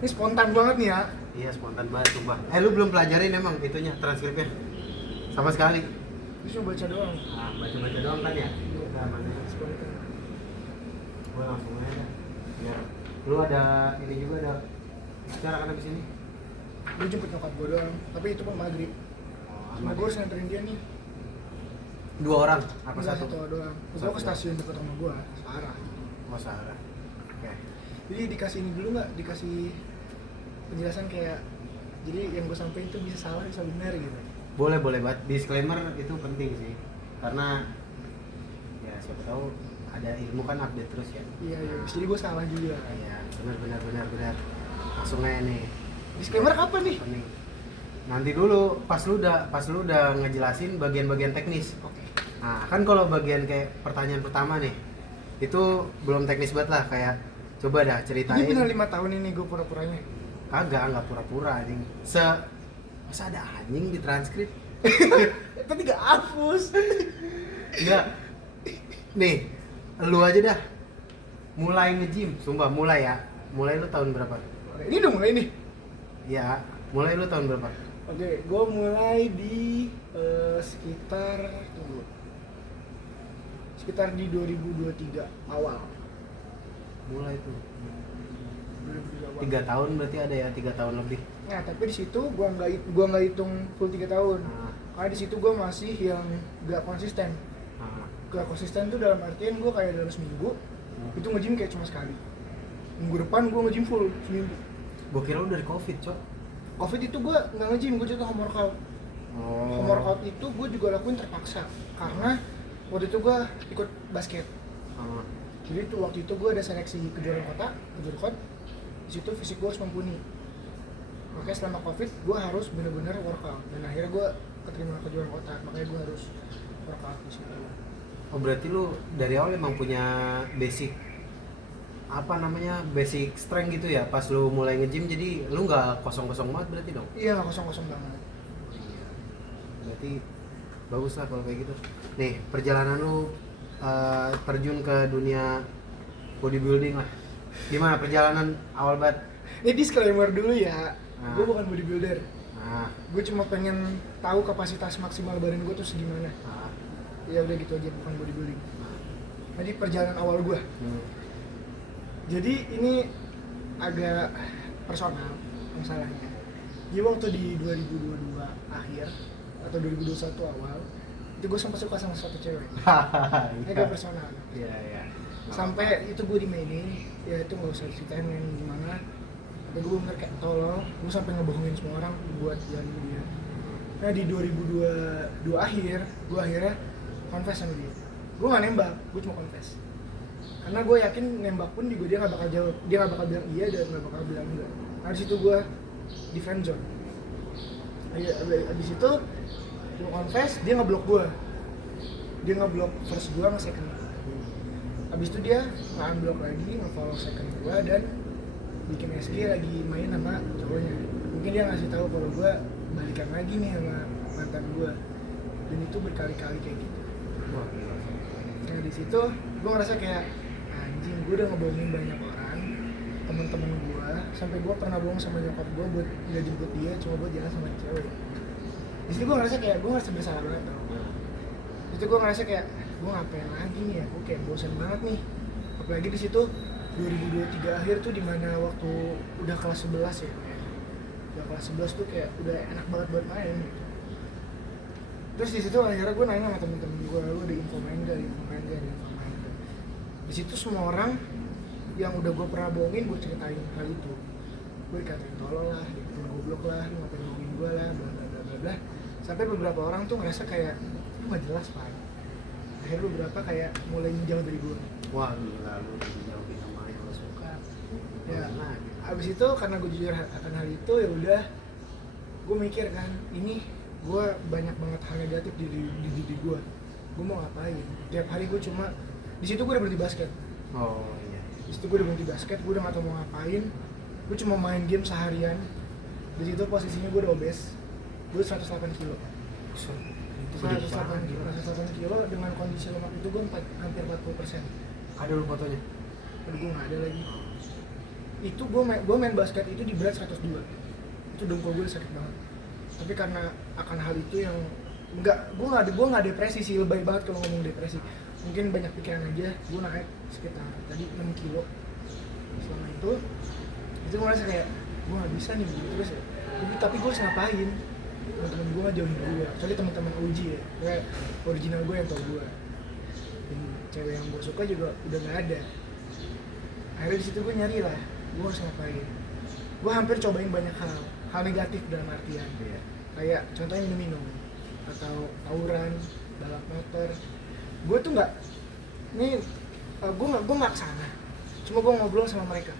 Ini spontan banget nih ya. Iya spontan banget sumpah. Lu belum pelajarin emang itunya transkripnya sama sekali? Ini cuma baca doang. Baca-baca doang kan ya? Iya. Spontan. Gue langsung aja. Ya. Lu ada ini juga ada bicara kan abis ini? Gue jemput nyokap gue doang, tapi itu pun maghrib. Cuma gue harus nganterin dia nih. 2 orang apa Enggak, satu? satu doang. Terus gue ke stasiun dekat rumah gue, searah. Oh Sarah. Oke. Jadi dikasih ini dulu nggak? Dikasih penjelasan kayak, jadi yang gue sampein itu bisa salah bisa benar gitu. Boleh banget. Disclaimer itu penting sih. Karena ya siapa tahu ada ilmu kan update terus ya. Iya. Jadi gue salah juga. Iya, benar. Langsung aja nih. Disclaimer kapan nih? Pening. Nanti dulu pas lu udah ngejelasin bagian-bagian teknis. Oke. Nah, kan kalau bagian kayak pertanyaan pertama nih, itu belum teknis banget lah, kayak coba dah ceritain. Ini benar 5 tahun ini gue pura-puranya. Enggak pura-pura anjing. Masa ada anjing di transkrip? Tapi gak hapus. Enggak. Nih, lu aja dah. Mulai nge-gym, sumpah mulai ya. Mulai lu tahun berapa? Ini udah mulai nih. Ya, mulai lu tahun berapa? Oke, gue mulai di sekitar di 2023 awal. Mulai tuh. 2023 awal. 3 tahun berarti ada ya, 3 tahun lebih. Nah, tapi di situ gua nggak hitung full 3 tahun. Nah, Karena di situ gua masih yang gak konsisten. nah. Gak konsisten tuh dalam artian gua kayak dalam seminggu itu nge-gym kayak cuma sekali. Minggu depan gua nge-gym full seminggu. Gua kira lu dari Covid, Cok. Covid itu gua nggak nge-gym, gua jatuh home workout. Home workout itu gua juga lakuin terpaksa karena waktu itu gua ikut basket. Ah. Jadi tuh waktu itu gua ada seleksi kejuaraan kota, di situ fisik gua harus mumpuni. Makanya selama Covid gua harus bener-bener workout dan akhirnya gua keterima kejuaraan kota, makanya gua harus workout di situ. Oh berarti lu dari awal emang punya basic basic strength gitu ya pas lu mulai nge-gym, jadi lu nggak kosong-kosong banget berarti dong? Iya, nggak kosong-kosong banget. Berarti bagus lah kalau kayak gitu. Nih perjalanan lu terjun ke dunia bodybuilding lah, gimana perjalanan awal banget? Ini disclaimer dulu ya, Nah. gue bukan bodybuilder. Nah, Gue cuma pengen tahu kapasitas maksimal badan gue tuh segimana. nah, Ya udah gitu aja, bukan bodybuilding. Jadi perjalanan awal gue. Jadi ini agak personal masalahnya. Jadi waktu di 2022 akhir atau 2021 awal itu gue sempat suka sama satu cewek. Ini agak personal. Iya. Sampai itu gue dimainin, ya itu nggak usah diceritain main gimana. Tapi gue bener kayak tolol, gue sampai ngebohongin semua orang buat jalan dia. Nah di 2022 akhir, gue akhirnya confess sama dia. Gue nggak nembak, gue cuma confess. Karena gue yakin nembak pun juga dia nggak bakal jawab, dia nggak bakal bilang iya dan nggak bakal bilang enggak. Nah di situ gue di friend zone. Di situ gue confess, dia ngeblok gue. Dia ngeblok first gue sama second. Abis itu dia nge-unblock lagi, nge-follow second gue dan bikin SG lagi main sama cowoknya. Mungkin dia ngasih tahu kalau gue balikan lagi nih sama mantan gue. Dan itu berkali-kali kayak gitu. Nah di situ gue ngerasa kayak anjing, gue udah ngebohongin banyak orang, temen-temen gue, sampai gue pernah bohong sama nyokap gue buat nggak jemput dia, cuma buat jalan sama cewek. Di situ gue ngerasa kayak gue ngerasa bersalah banget tau. Di situ gue ngerasa kayak gue ngapain lagi nih ya, gue kayak bosan banget nih. Apalagi di situ 2023 akhir tuh dimana waktu udah kelas 11 ya, udah kelas 11 tuh kayak udah enak banget buat main gitu. Terus di situ akhirnya gue nanya sama temen-temen gue, lu ada info main gak? Di situ semua orang yang udah gue pernah bohongin, gue ceritain hal itu. Gue dikatain tolol lah, dikatain goblok lah, lu ngapain bohongin gue lah, bla bla bla bla. Sampai beberapa orang tuh ngerasa kayak lu nggak jelas Pak. Akhirnya beberapa kayak mulai menjauh dari gue. Wah gila, lu dijauhin sama yang lu suka. Ya, abis itu karena gue jujur akan hal itu, ya udah gue mikir kan, ini gue banyak banget hal negatif di diri gue mau ngapain. Tiap hari gue cuma di situ gue udah berhenti basket. Oh iya. Di situ gue udah berhenti basket, gue udah nggak tahu mau ngapain. Gue cuma main game seharian. Di situ posisinya gue udah obes, gue 108 kilo. 108 kilo dengan kondisi lemak itu gue hampir 40%. Ada lu fotonya? Aduh gue nggak ada lagi. itu gue main basket itu di berat 102. Itu dengkul gue sakit banget. Tapi karena akan hal itu yang gue nggak depresi sih, lebay banget kalau ngomong depresi. Mungkin banyak pikiran aja. Gue naik sekitar tadi 6 kilo selama itu gue merasa kayak gue nggak bisa nih gitu terus ya. Tapi gue harus ngapain? Temen-temen gue jauhin gue, soalnya temen-temen uji ya, kayak original gue yang tau gue. Dan cewek yang gue suka juga udah nggak ada. Akhirnya di situ gue nyari lah, gue harus ngapain. Gue hampir cobain banyak hal negatif dalam artian kayak contohnya minum atau tawuran, balap motor. Gue tuh nggak, gue nggak kesana, cuma gue ngobrol sama mereka.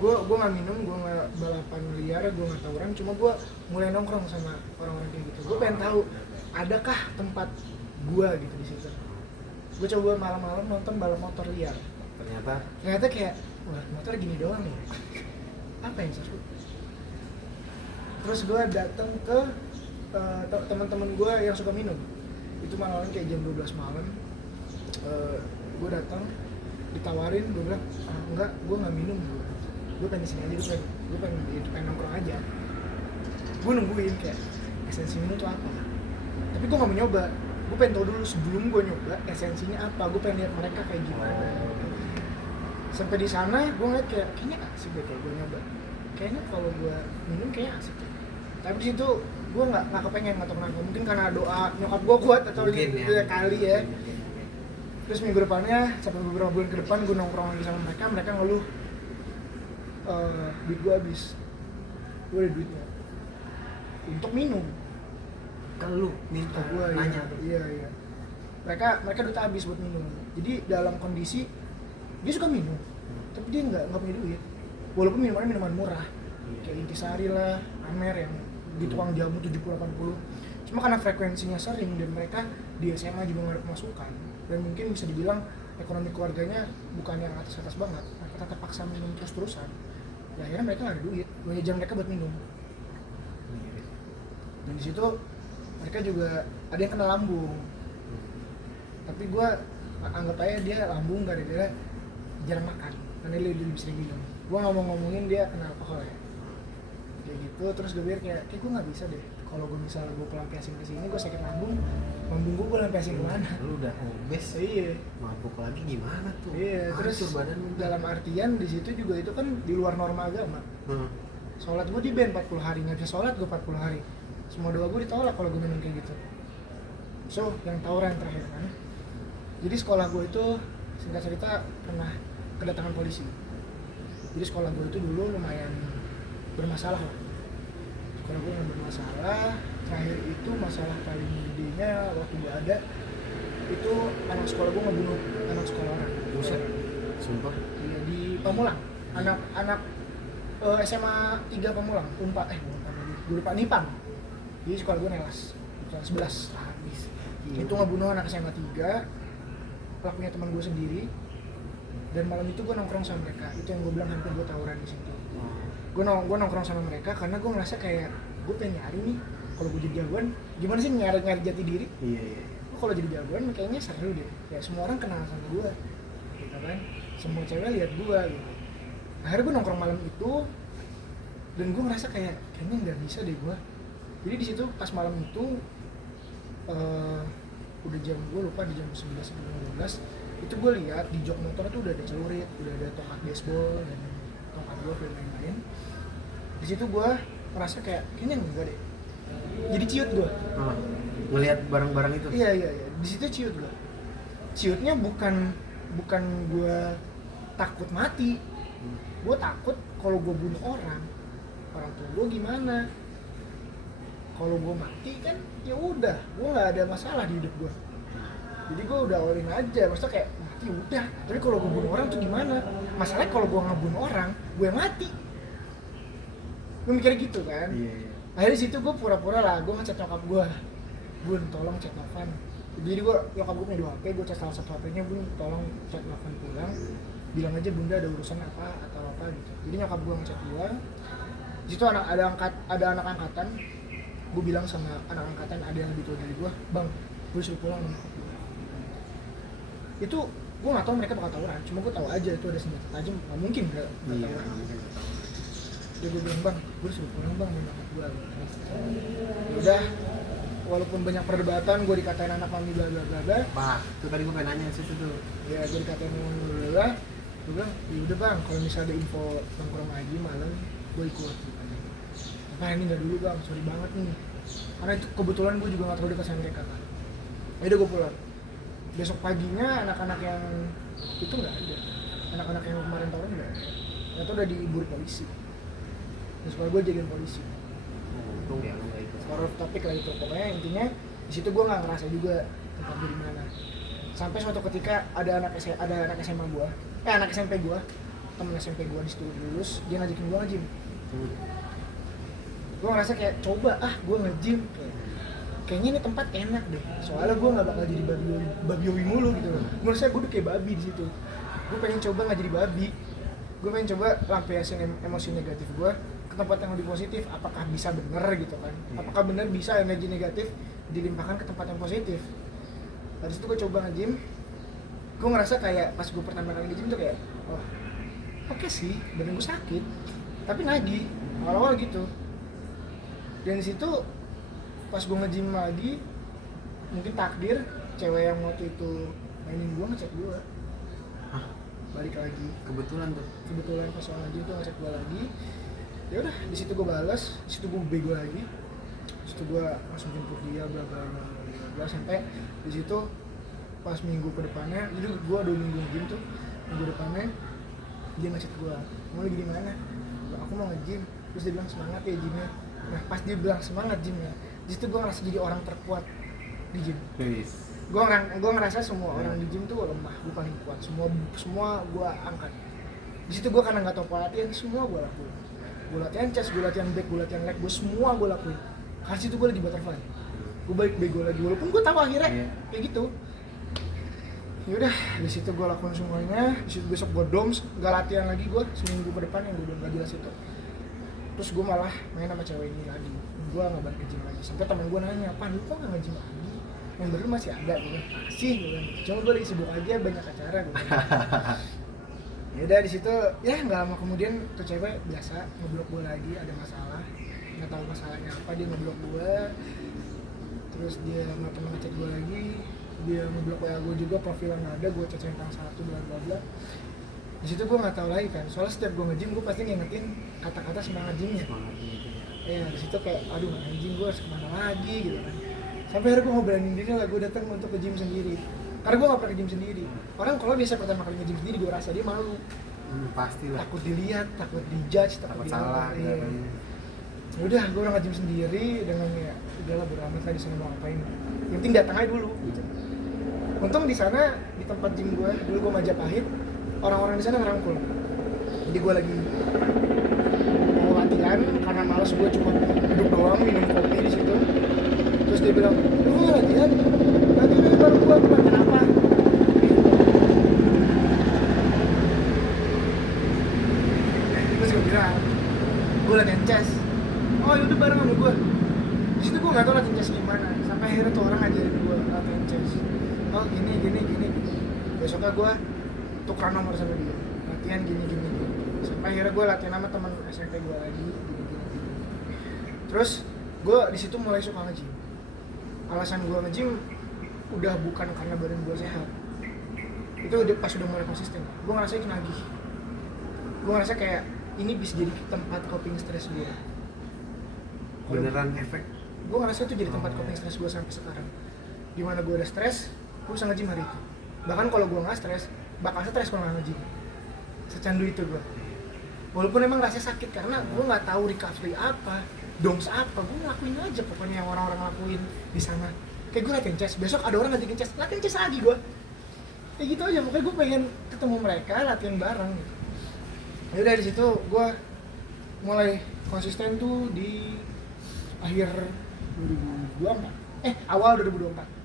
Gue nggak minum, gue nggak balapan liar, gue nggak tawuran, cuma gue mulai nongkrong sama orang-orang kayak gitu. Gue pengen tahu adakah tempat gue gitu di situ. Gue coba malam-malam nonton balap motor liar. Ternyata kayak wah motor gini doang nih. Apa yang seru? Terus gue datang ke teman-teman gue yang suka minum. Itu malam kayak jam 12 malam. Gue datang ditawarin, gue bilang enggak, gue nggak minum. Gue pengen di sini aja, gue pengen nongkrong aja. Gue nungguin kayak esensi minum tuh apa. Tapi gue nggak mau nyoba. Gue pengen tahu dulu sebelum gue nyoba esensinya apa. Gue pengen lihat mereka kayak gimana. Sampai di sana gue ngeliat kayaknya asik deh kayak gue nyoba. Kayaknya kalau gue minum kayaknya asik deh. Tapi di situ gue nggak kepengen nggak tahu kenapa. Mungkin karena doa nyokap gue kuat atau ya kali ya. Terus minggu depannya sampai beberapa bulan ke depan gue nongkrong lagi sama mereka ngeluh duit gue habis. Gue ada duitnya untuk minum. Kalau minta gue nanya iya. Mereka duit habis buat minum. Jadi dalam kondisi dia suka minum, tapi dia nggak punya duit. Walaupun minumannya minuman murah, kayak Intisari lah, Amer yang di tukang jamu 70-80. Cuma karena frekuensinya sering dan mereka di SMA juga nggak ada pemasukan dan mungkin bisa dibilang ekonomi keluarganya bukan yang atas banget, mereka tetap paksa minum terus-terusan. Ya akhirnya mereka nggak ada duit, gue jajan mereka buat minum. Dan di situ mereka juga ada yang kena lambung. Tapi gue anggap aja dia lambung gara-gara jarang makan, karena dia lebih sering minum. Gue nggak mau ngomongin dia kena alkohol ya, kayak gitu. Terus gue pikir kayak gue nggak bisa deh. Kalau gue misalnya gue pelampiasin ke sini, gue sakit lambung gue pelampiasin kemana? Lu udah obes, iya. mabuk lagi gimana tuh? Iya. Terus badan dalam artian di situ juga itu kan di luar norma agama. Sholat gue di ban 40 hari, nggak bisa sholat gue 40 hari. Semua doa gue ditolak kalau gue minum kayak gitu. So yang tawuran terakhir kan. Jadi sekolah gue itu singkat cerita pernah kedatangan polisi. Jadi sekolah gue itu dulu lumayan bermasalah lah. Sekolah gue yang bermasalah. Terakhir itu masalah paling gedenya waktu gue ada itu anak sekolah gue ngebunuh anak sekolah orang. Buset, sumpah? Iya di Pamulang. Anak SMA 3 Pamulang. Gue lupa Nipang. Jadi sekolah gue Nelas, kelas 11. Habis. Itu ngebunuh anak SMA 3. Pelakunya teman gue sendiri. Dan malam itu gue nongkrong sama mereka. Itu yang gue bilang hampir gue tawuran di situ. Gue nongkrong sama mereka karena gue ngerasa kayak gue pengen nyari nih. Kalau gue jadi jagoan, gimana sih nyari jati diri? Iya. Kalau jadi jagoan kayaknya seru deh. Ya semua orang kenal sama gue, gitu kan? Semua cewek lihat gue, gitu. Akhirnya gue nongkrong malam itu, dan gue ngerasa kayaknya nggak bisa deh gue. Jadi di situ pas malam itu udah jam, gue lupa di jam 11-12 itu gue lihat di jok motor tuh udah ada celurit, udah ada tongkat baseball dan tongkat golf dan lain-lain. Di situ gue merasa kayaknya enggak deh. Jadi ciut gue. Ngelihat barang-barang itu. Iya. Di situ ciut gue. Ciutnya bukan gue takut mati. Gue takut kalau gue bunuh orang tua gue gimana. Kalau gue mati kan ya udah, gue nggak ada masalah di hidup gue. Jadi gue udah all in aja, maksudnya kayak mati udah. Tapi kalau gue bunuh orang tuh gimana? Masalahnya kalau gue ngebunuh orang, gue yang mati. Gue mikir gitu kan. Iya. Akhirnya di situ gue pura-pura lah, gue ngechat nyokap gue, Bun tolong chat Novan. Jadi nyokap gue punya 2 HP, gue chat salah satu HP-nya, Bun tolong chat Novan pulang, bilang aja Bunda ada urusan apa atau apa gitu. Jadi nyokap gue ngechat gue. Di situ ada anak angkatan. Gue bilang sama anak angkatan, ada yang lebih tua dari gue, Bang, gue suruh pulang sama nyokap gue. Itu gue nggak tahu mereka bakal tawuran, cuma gue tahu aja itu ada senjata tajam, nggak mungkin nggak Iya, tawuran. mungkin nggak tahu. Udah gue bilang bang, gue disuruh pulang bang sama nyokap gue. Udah, walaupun banyak perdebatan, gue dikatain anak mami bla bla bla bla. Pak, itu tadi gue pengen nanya situ tuh. Ya gue dikatain bla bla bla. Gue bilang, ya udah bang, kalau misalnya ada info nongkrong lagi malam, gue ikut. Apa ini nggak dulu bang, sorry banget nih. Karena itu kebetulan gue juga nggak terlalu dekat sama mereka kan. Ya udah gue pulang. Besok paginya anak-anak yang itu nggak ada. Anak-anak yang kemarin tawuran nggak ada. Ternyata udah diburu polisi. Terus kalau gue jagain polisi. Untung ya nggak ikut. Out of topic lah itu. Pokoknya intinya di situ gue nggak ngerasa juga tempat gue di mana. Sampai suatu ketika ada anak SMA gue, anak SMP gue, temen SMP gue di situ lulus, dia ngajakin gue nge-gym. Gue ngerasa kayak coba gue nge-gym. Kayaknya ini tempat enak deh. Soalnya gue nggak bakal jadi babi mulu gitu loh. Menurut saya gue udah kayak babi di situ. Gue pengen coba nggak jadi babi. Gue pengen coba lampiasin emosi negatif gue ke tempat yang lebih positif. Apakah bisa bener gitu kan? Apakah bener bisa energi negatif dilimpahkan ke tempat yang positif? Dari situ gue coba nge-gym. Gue ngerasa kayak pas gue pertama kali nge-gym tuh kayak, oh oke sih, badan gue sakit, tapi nagih. Awal-awal gitu. Dan di situ pas gue nge-gym lagi, mungkin takdir cewek yang waktu itu mainin gue ngechat gue. Hah? Balik lagi. Kebetulan Pas soal nge-gym tuh ngechat gue lagi. Ya udah, di situ gue balas, di situ gue bego lagi. Di situ gue langsung jemput dia bla bla bla sampai di situ pas minggu ke depannya, jadi gue 2 minggu nge-gym tuh. Minggu depannya dia ngechat gue, mau lagi di mana? Aku mau nge-gym. Terus dia bilang semangat ya gymnya. Nah pas dia bilang semangat gymnya, di situ gue ngerasa jadi orang terkuat di gym. Gue ngerasa semua orang di gym tuh lemah, gue paling kuat. Semua gue angkat. Di situ gue karena nggak tahu pola latihan, semua gue lakuin. Gue latihan chest, gue latihan back, gue latihan leg, gue semua gue lakuin. Karena situ gue lagi butterfly. Gue balik bego lagi, walaupun gue tahu akhirnya kayak gitu. Ya udah, di situ gue lakuin semuanya. Di situ besok gue doms, nggak latihan lagi gue seminggu ke depan yang gue udah nggak jelas itu. Terus gue malah main sama cewek ini lagi. Gue nggak balik ke gym lagi. Sampai teman gue nanya, "Pan, lu kok nggak nge-gym lagi? Member lu masih ada?" Gue bilang, "Masih." Gue bilang, "Cuma gue lagi sibuk aja, banyak acara." Gue bilang. Ya udah di situ, ya nggak lama kemudian tuh cewek biasa ngeblok gue lagi, ada masalah. Nggak tahu masalahnya apa, dia ngeblok gue. Terus dia nggak pernah ngechat gue lagi. Dia ngeblok WA gue juga, profilnya nggak ada, gue centang satu bla bla bla. Di situ gue nggak tahu lagi kan, soalnya setiap gue nge-gym gue pasti ngingetin kata-kata semangat gymnya. Ya di situ kayak aduh anjing gue harus kemana lagi gitu kan. Sampai akhirnya gue ngobrolin diri lah, gue datang untuk ke gym sendiri. Karena gue nggak pernah ke gym sendiri. Orang kalau biasa pertama kali nge-gym sendiri, gue rasa dia malu. Pastilah. Takut dilihat, takut dijudge, takut salah. Iya. Udah, gue udah nge-gym sendiri dengan ya udahlah beramat lah di sana mau ngapain. Yang penting datang aja dulu. Gitu. Untung di sana di tempat gym gue, dulu gue Majapahit, orang-orang di sana ngerangkul. Jadi gue lagi mau latihan karena malas, gue cuma duduk doang minum kopi di situ. Terus dia bilang, "Lu nggak latihan? Latihan aja baru gue latihan apa?" Terus gue bilang, "Gue latihan chest." "Oh yaudah bareng sama gue." Di situ gue nggak tahu latihan chest gimana. Sampai akhirnya tuh orang ngajarin gue latihan chest. Oh gini. Besoknya gue tukeran nomor sama dia, latihan gini. Sampai akhirnya gue latihan sama teman SMP gue lagi gini. Terus gue di situ mulai suka nge-gym. Alasan gue nge-gym udah bukan karena badan gue sehat. Itu udah pas udah mulai konsisten. Gue ngerasa itu nagih. Gue ngerasa kayak ini bisa jadi tempat coping stres gue. Beneran efek. Gue ngerasa itu jadi tempat coping stres gue sampai sekarang. Dimana gue udah stres, gue bisa nge-gym hari itu. Bahkan kalau gue nggak stres, bakal stres kalau nggak nge-gym. Secandu itu gue. Walaupun emang rasanya sakit karena gue nggak tahu recovery apa, doms apa, gue ngelakuin aja pokoknya yang orang-orang lakuin di sana. Kayak gue latihan chest, besok ada orang ngajakin chest, latihan chest lagi gue. Kayak gitu aja, makanya gue pengen ketemu mereka, latihan bareng. Ya udah di situ gue mulai konsisten tuh di akhir 2024, awal 2024.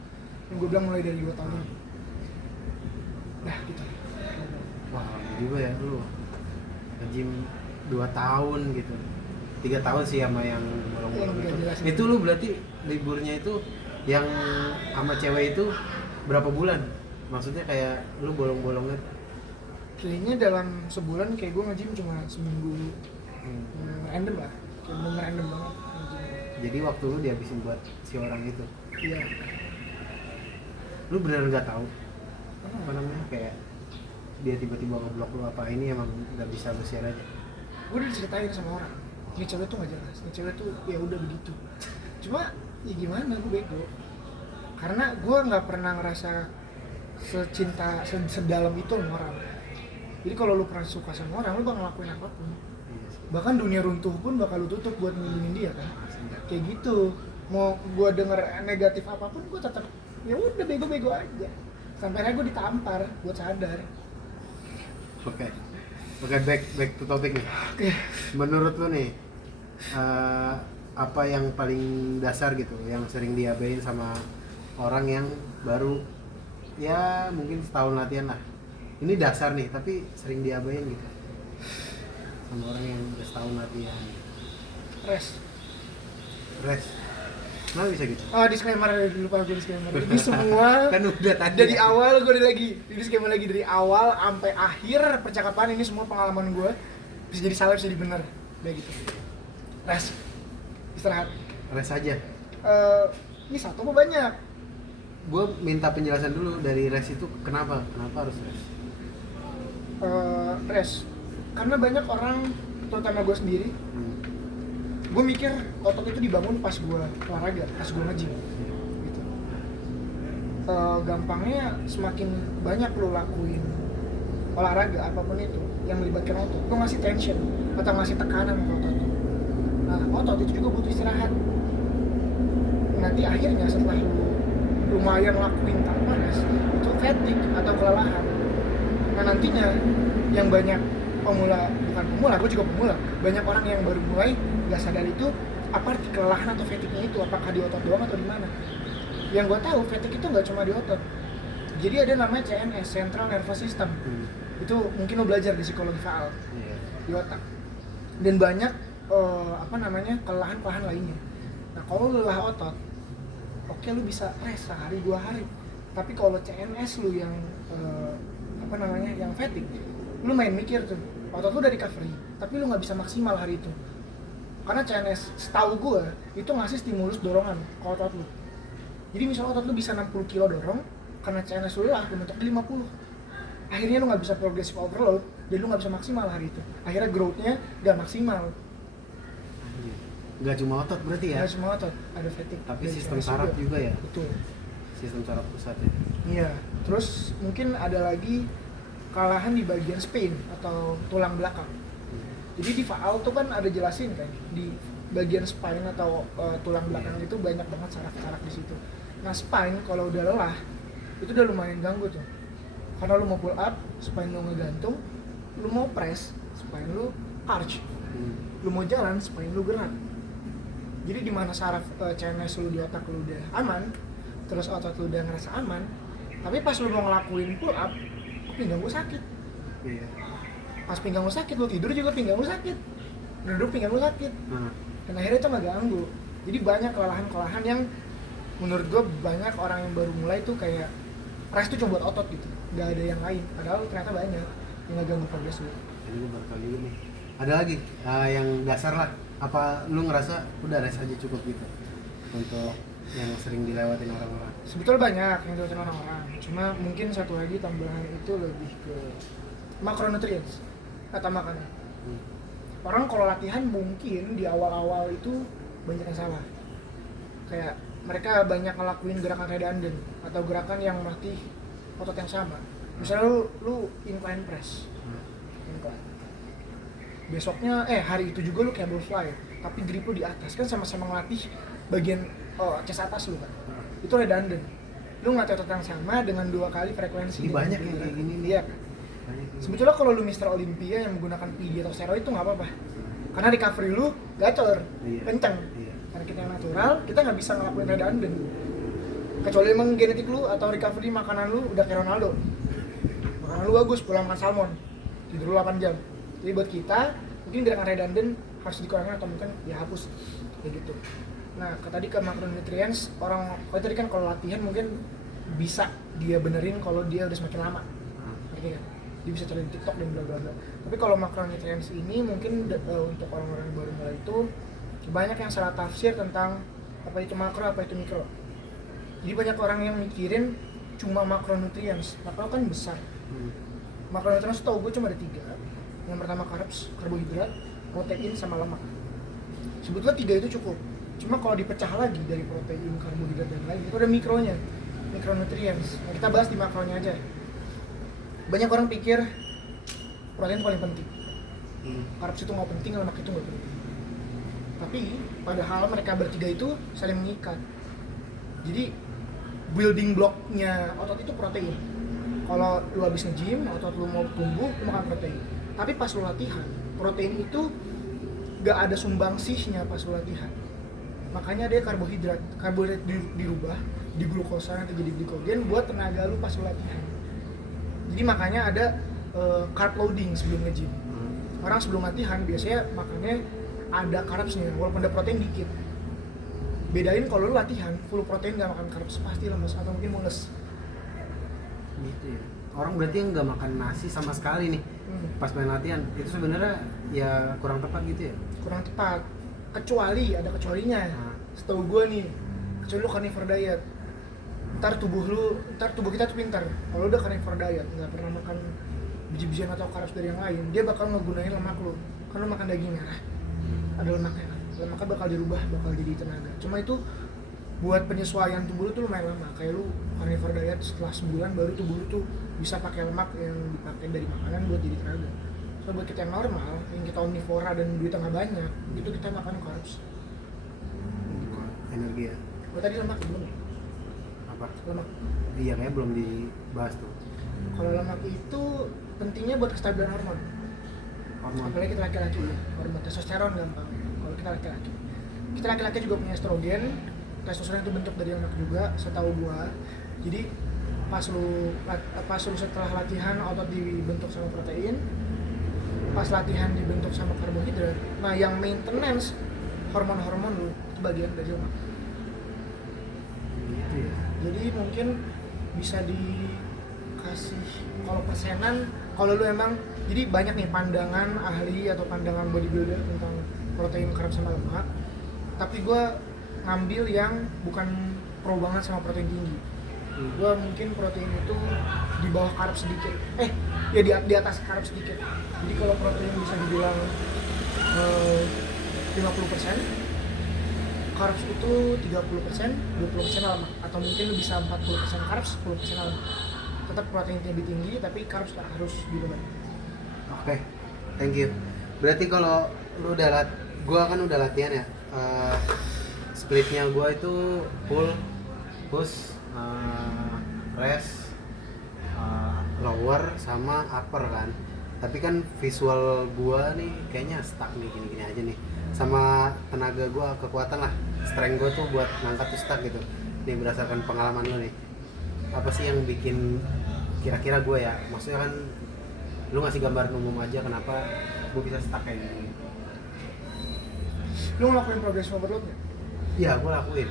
Yang gue bilang mulai dari 2 tahun ini. Nah gitu. Wah, juga ya lu nge-gym 2 tahun gitu. 3 tahun sih sama yang bolong-bolong itu. Itu lu berarti liburnya itu yang sama cewek itu berapa bulan? Maksudnya kayak lu bolong-bolongnya. Kayaknya dalam sebulan kayak gue nge-gym cuma seminggu. Random lah, kayak bener random banget nge-gym. Jadi waktu lu dihabisin buat si orang itu. Iya. Lu beneran nggak tahu apa namanya, kayak dia tiba-tiba ngeblok lu apa ini emang nggak bisa share aja. Gue udah diceritain sama orang, ini cewek tuh nggak jelas, ini cewek tuh ya udah begitu. Cuma ya gimana, gue bego. Karena gue nggak pernah ngerasa sedalam itu sama orang. Jadi kalau lu pernah suka sama orang, lu bakal ngelakuin apapun. Iya sih. Bahkan dunia runtuh pun bakal lu tutup buat ngelindungin dia kan. Aslinya. Kayak gitu. Mau gue denger negatif apapun, gue tetap ya udah bego-bego aja. Sampai akhirnya gue ditampar buat sadar. Oke, back to topic nih. Oke. Menurut lu nih, apa yang paling dasar gitu, yang sering diabain sama orang yang baru, ya mungkin setahun latihan lah. Ini dasar nih, tapi sering diabain gitu sama orang yang udah setahun latihan. Rest. Kenapa bisa gitu? Disclaimer, lupa gue disclaimer. Ini semua Kan udah tadi. dari awal gue lagi. Ini disclaimer lagi dari awal sampai akhir percakapan, ini semua pengalaman gue. Bisa jadi salah, bisa jadi benar. Udah gitu. Rest. Istirahat. Rest aja. Ini satu apa banyak? Gue minta penjelasan dulu dari rest itu kenapa harus rest? Rest. Karena banyak orang, terutama gue sendiri, gue mikir otot itu dibangun pas gue olahraga, pas gue nge-gym gitu. Gampangnya semakin banyak lo lakuin olahraga apapun itu yang melibatkan otot, lo ngasih tension atau ngasih tekanan ke otot. Nah, otot itu juga butuh istirahat. Nanti akhirnya setelah lo lumayan lakuin tanpa rest, itu fatigue atau kelelahan. Nah, nantinya yang banyak bukan pemula, gue juga pemula, banyak orang yang baru mulai gak sadar itu apa arti kelelahan atau fatigue-nya itu, apakah di otot doang atau di mana. Yang gue tahu fatigue itu nggak cuma di otot, jadi ada namanya CNS, Central Nervous System. Itu mungkin lo belajar di psikologi faal, di otak. Dan banyak kelelahan lainnya. Nah, kalau lelah otot, oke, lu bisa rest sehari 2 hari. Tapi kalau CNS lu yang yang fatigue, lu main mikir tuh, otot lu udah recovery, tapi lu nggak bisa maksimal hari itu. Karena CNS, setahu gue, itu ngasih stimulus dorongan ke otot lu. Jadi misalnya otot lu bisa 60 kilo dorong, karena CNS lu lelah, bentuk 50. Akhirnya lu nggak bisa progressive overload, dan lu nggak bisa maksimal hari itu. Akhirnya growth-nya nggak maksimal. Nggak cuma otot berarti ya? Nggak cuma otot, ada fatigue. Tapi sistem saraf juga ya? Betul. Sistem saraf pusat ya? Iya, terus mungkin ada lagi kelelahan di bagian spine atau tulang belakang. Jadi di faal tuh kan ada jelasin kan, di bagian spine atau tulang belakang itu banyak banget saraf-saraf di situ. Nah, spine kalau udah lelah, itu udah lumayan ganggu tuh. Karena lu mau pull up, spine lu ngegantung, lu mau press, spine lu arch. Lu mau jalan, spine lu gerak. Jadi di mana saraf CNS lu di otak lu udah aman, terus otot lu udah ngerasa aman, tapi pas lu mau ngelakuin pull up, pinggang gua sakit. Iya. Pas pinggang lu sakit, lu tidur juga pinggang lu sakit, duduk pinggang lu sakit. Dan akhirnya itu nggak ganggu. Jadi banyak kelelahan yang menurut gue banyak orang yang baru mulai tuh kayak rest tuh cuma buat otot gitu, nggak ada yang lain. Padahal ternyata banyak yang nggak ganggu progres lu. Jadi gue baru tahu juga nih. Ada lagi yang dasar lah. Apa lu ngerasa udah rest aja cukup gitu untuk yang sering dilewatin orang-orang? Sebetulnya banyak yang dilewatin orang-orang. Cuma mungkin satu lagi tambahan itu lebih ke makronutrients atau makanan. Orang kalau latihan mungkin di awal-awal itu banyak yang salah. Kayak mereka banyak ngelakuin gerakan redundant atau gerakan yang melatih otot yang sama. Misalnya lu incline press. Incline. Besoknya hari itu juga lu cable fly, tapi grip lu di atas, kan sama-sama ngelatih bagian chest atas lu kan. Itu redundant. Lu ngelatih otot yang sama dengan 2 kali frekuensi. Ini banyak yang kayak gini nih. Iya kan? Sebetulnya kalau lu Mr. Olympia yang menggunakan PD atau steroid itu nggak apa-apa, karena recovery lu gacor, kenceng. Karena kita yang natural, kita nggak bisa ngelakuin redundant. Kecuali emang genetik lu atau recovery makanan lu udah kayak Ronaldo. Makanan lu bagus, pulang makan salmon, tidur lu 8 jam. Jadi buat kita, mungkin gerakan redundant harus dikurangin atau mungkin dihapus, kayak gitu. Nah, tadi ke macronutrients, kalau tadi kan kalau latihan mungkin bisa dia benerin kalau dia udah semakin lama, ngerti kan? Dia bisa cari di TikTok dan bla bla bla. Tapi kalau macronutrients ini mungkin untuk orang-orang yang baru mulai itu banyak yang salah tafsir tentang apa itu makro, apa itu mikro. Jadi banyak orang yang mikirin cuma makronutrients. Makro kan besar. Makronutrients tau gue cuma ada 3. Yang pertama carbs, karbohidrat, protein sama lemak. Sebetulnya 3 itu cukup. Cuma kalau dipecah lagi dari protein, karbohidrat dan lain itu ada mikronya, mikronutrients. Nah, kita bahas di makronya aja. Banyak orang pikir protein paling penting. Carbs itu nggak penting, lemak itu nggak penting. Tapi padahal mereka bertiga itu saling mengikat. Jadi building blocknya otot itu protein. Kalau lu habis nge-gym, otot lu mau tumbuh, lu makan protein. Tapi pas lu latihan, protein itu gak ada sumbangsihnya pas lu latihan. Makanya dia karbohidrat dirubah di glukosa nanti jadi glikogen buat tenaga lu pas lu latihan. Jadi makanya ada carb loading sebelum nge-gym. Orang sebelum latihan biasanya makannya ada carbsnya, walaupun ada protein dikit. Bedain kalau lu latihan full protein gak makan carbs pasti lemes atau mungkin mules. Gitu ya. Orang berarti yang nggak makan nasi sama sekali nih pas main latihan itu sebenarnya ya kurang tepat gitu ya? Kurang tepat. Kecuali ada kecualinya. Setahu gue nih, kecuali lu carnivore diet. Ntar tubuh kita tuh pintar. Kalau udah carnivore diet, nggak pernah makan biji-bijian atau carbs dari yang lain, dia bakal ngegunain lemak lu. Kan lu makan daging merah, ada lemaknya. Lemaknya bakal dirubah, bakal jadi tenaga. Cuma itu buat penyesuaian tubuh lu tuh lumayan lama. Kayak lu carnivore diet setelah sebulan baru tubuh lu tuh bisa pakai lemak yang dipakai dari makanan buat jadi tenaga. So buat kita yang normal, yang kita omnivora dan duitnya nggak banyak, itu kita makan carbs. Energi ya. Gua tadi lemak belum ya? Apa? Lemak. Iya kayaknya belum dibahas tuh. Kalau lemak itu pentingnya buat kestabilan hormon. Hormon. Apalagi kita laki-laki ya, hormon testosteron gampang. Kalau kita laki-laki. Kita laki-laki juga punya estrogen. Testosteron itu bentuk dari lemak juga, setahu gua. Jadi pas lu setelah latihan otot dibentuk sama protein, pas latihan dibentuk sama karbohidrat. Nah, yang maintenance hormon-hormon lu itu bagian dari lemak. Gitu ya. Jadi mungkin bisa dikasih kalau persenan, kalau lu emang jadi banyak nih pandangan ahli atau pandangan bodybuilder tentang protein, karb sama lemak. Tapi gua ngambil yang bukan pro banget sama protein tinggi. Gua mungkin protein itu di bawah karb sedikit. Ya di atas karb sedikit. Jadi kalau protein bisa dibilang 50%, carbs itu 30%, 20% lemak. Atau mungkin bisa 40% carbs, 10% lemak. Tetap proteinnya lebih tinggi, tapi carbs tak harus dibeban. Oke, thank you. Berarti kalau lu gua kan udah latihan ya. Splitnya gua itu pull, push, rest, lower sama upper kan. Tapi kan visual gua nih kayaknya stuck nih gini-gini aja nih. Sama tenaga gua, kekuatan lah, strength gua tuh buat ngangkat tuh stuck gitu. Nih berdasarkan pengalaman lu nih. Apa sih yang bikin kira-kira gua ya? Maksudnya kan lu ngasih gambaran umum aja kenapa gua bisa stuck kayak gini. Lu ngelakuin progress overload nggak? Iya, gua lakuin.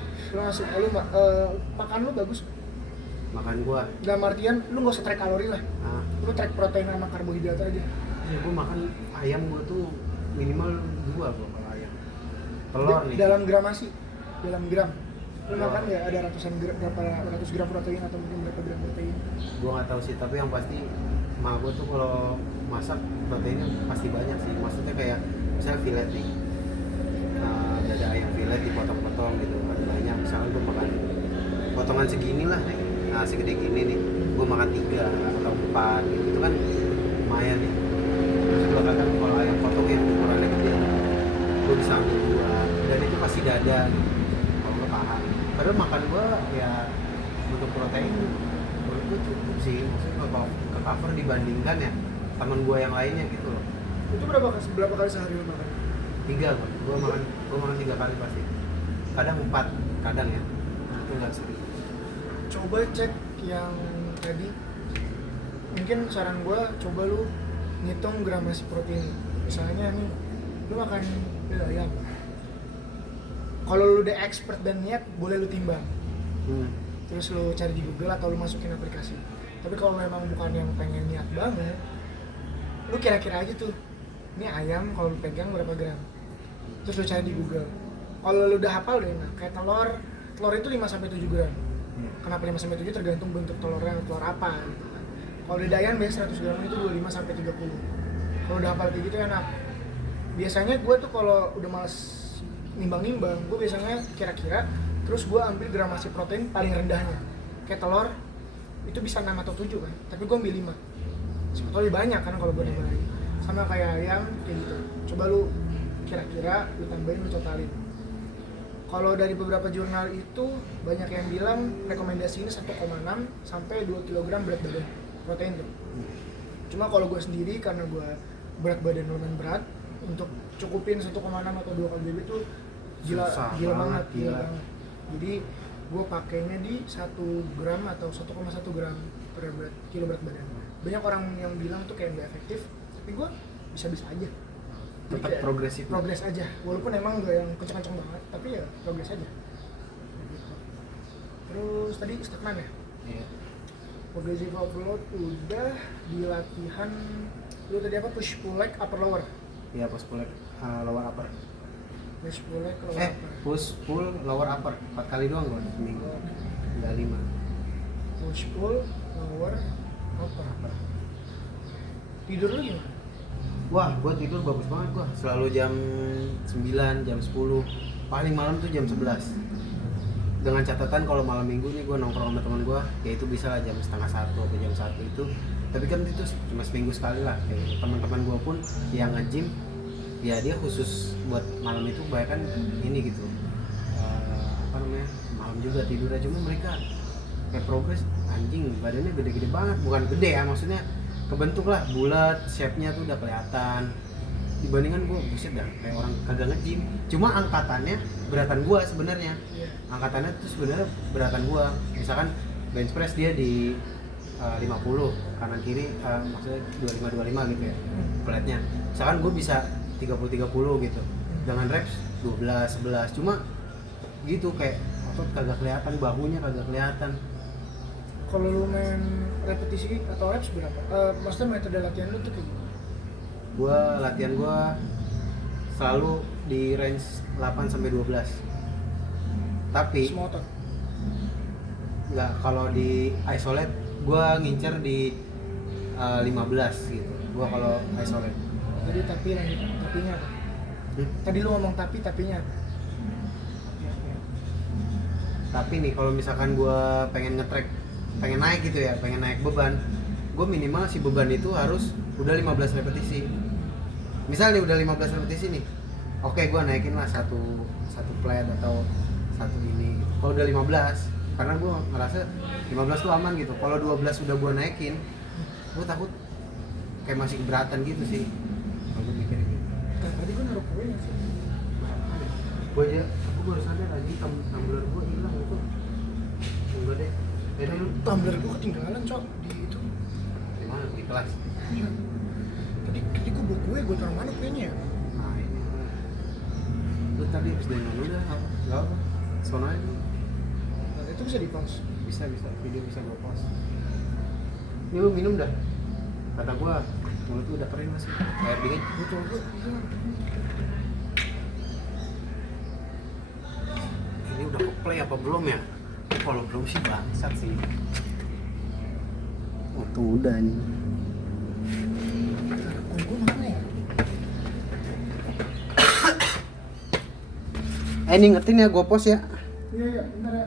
Makan lu bagus. Makan gua. Dalam artian lu nggak usah track kalori lah. Lu track protein sama karbohidrat aja. Ya gua makan ayam gua tuh minimal 2 gua kalau ayam. Telur nih. Dalam gramasi, dalam gram. Lu Wah. makan nggak ada berapa ratus gram protein atau mungkin berapa gram protein? Gua nggak tahu sih, tapi yang pasti emak gua tuh kalau masak proteinnya pasti banyak sih. Maksudnya kayak misalnya fillet nih. Dada ayam fillet dipotong-potong gitu kan banyak. Misalnya gua makan potongan segini lah nih. Nah, segede gini nih. Gua makan 3 atau 4 gitu. Itu kan lumayan nih. Terus gua kadang kalau ayam potong yang ukurannya gede, gua bisa ambil 2 dan itu pasti dada gitu. Kalau gua paham. Padahal makan gua ya untuk protein menurut gua cukup sih. Maksudnya kalau ke cover dibandingkan ya teman gua yang lainnya gitu loh. Itu berapa kali sehari lu makan? 3 gua makan 3 kali pasti. Kadang 4, kadang ya. Nah, itu nggak sering. Coba cek yang tadi. Mungkin saran gua coba lu ngitung gramasi protein. Misalnya nih, lu makan dada ayam. Kalau lu udah expert dan niat, boleh lu timbang. terus lu cari di Google atau lu masukin aplikasi. Tapi kalau memang bukan yang pengen niat banget, lu kira-kira aja tuh, ini ayam kalau lu pegang berapa gram, terus lu cari di Google. Kalau lu udah hafal deh, nah kayak telur itu 5-7 gram. Kenapa 5-7? Tergantung bentuk telurnya, telur apa gitu kan. Kalau di Dayan biasa 100 gram itu 25-30. Kalau udah hafal kayak gitu enak. Biasanya gue tuh kalau udah males nimbang-nimbang, gue biasanya kira-kira, terus gue ambil gramasi protein paling rendahnya. Kayak telur itu bisa 6 atau 7 kan, tapi gue ambil 5. Sebetulnya lebih banyak kan kalau gue nimbang lagi. Sama kayak ayam kayak gitu. Coba lu kira-kira, lu tambahin, lu totalin. Kalau dari beberapa jurnal itu banyak yang bilang rekomendasi ini 1,6 sampai 2 kg berat badan protein tuh. Cuma kalau gue sendiri karena gue berat badan lumayan berat, untuk cukupin 1,6 atau 2 kali BB itu gila banget. Jadi gue pakainya di 1 gram atau 1,1 gram per kilo berat badan. Banyak orang yang bilang tuh kayak nggak efektif, tapi gue bisa-bisa aja. Tetap progresif. Progres aja, walaupun emang nggak yang kenceng-kenceng banget, tapi ya progres aja. Terus tadi stagnan ya? Iya. Progressive overload udah di latihan, lu tadi apa? Push pull leg upper lower. Iya, push pull leg lower upper. Push pull leg lower upper. Push pull lower upper 4 kali doang gua seminggu. Enggak 5. Push pull lower upper. Tidur lu gimana? Wah, gua tidur bagus banget gua. Selalu jam 9, jam 10. Paling malam tuh jam 11. Dengan catatan kalau malam minggu nih gue nongkrong sama teman gue, ya itu bisa lah jam 12:30 atau jam 1 itu. Tapi kan itu cuma seminggu sekali lah. Kayak teman-teman gue pun yang nge-gym, ya dia khusus buat malam itu banyak kan ini gitu. Malam juga tidurnya, cuma mereka kayak progres anjing, badannya gede-gede banget. Bukan gede ya, maksudnya kebentuk lah, bulat, shape-nya tuh udah kelihatan. Dibandingkan gue, buset dah, kayak orang kagak nge-gym. Cuma angkatannya beratan gue sebenarnya. Angkatannya tuh sebenarnya beratan gue. Misalkan bench press dia di 50 kanan kiri, maksudnya 25-25 gitu ya plate-nya. Misalkan gue bisa 30-30 gitu dengan reps 12-11. Cuma gitu kayak otot kagak kelihatan, bahunya kagak kelihatan. Kalau lu main repetisi atau reps berapa? Maksudnya metode latihan lu tuh kayak gimana? Latihan gue selalu di range 8-12. Tapi semua otot? nggak, kalau di isolate gue ngincer di 15 gitu. Gue kalau isolate. Jadi tapinya apa? Tadi lu ngomong tapinya apa? Tapi nih kalau misalkan gue pengen nge-track, pengen naik gitu ya, pengen naik beban, gue minimal si beban itu harus udah 15 repetisi. Misal nih udah 15 repetisi nih, oke gue naikin lah satu plate atau satu ini. Kalau udah 15, karena gue ngerasa 15 tuh aman gitu. Kalau 12 udah gue naikin, gue takut kayak masih keberatan gitu sih. Kalau gue mikir gitu. Tadi gue naruh poinnya sih. Aku baru sadar lagi tumbler gue hilang itu. Enggak deh. Tumbler gue ketinggalan cok di itu. Di mana? Di kelas. Iya. Tadi gue bawa gue taruh mana kayaknya ya? Nah ini. Lu tadi habis dari mana udah? Enggak apa. Sono aja. Nah, itu bisa di pause. Bisa video bisa gue pause. Ini lu minum dah. Kata gua mulut lu udah kering masih. Air dingin. Betul gue. Ini udah play apa belum ya? Kalau belum sih bangsat sih. Oh tuh udah nih. Gue mana ya? Ini ngetin ya, gue post ya. Iya, bentar ya.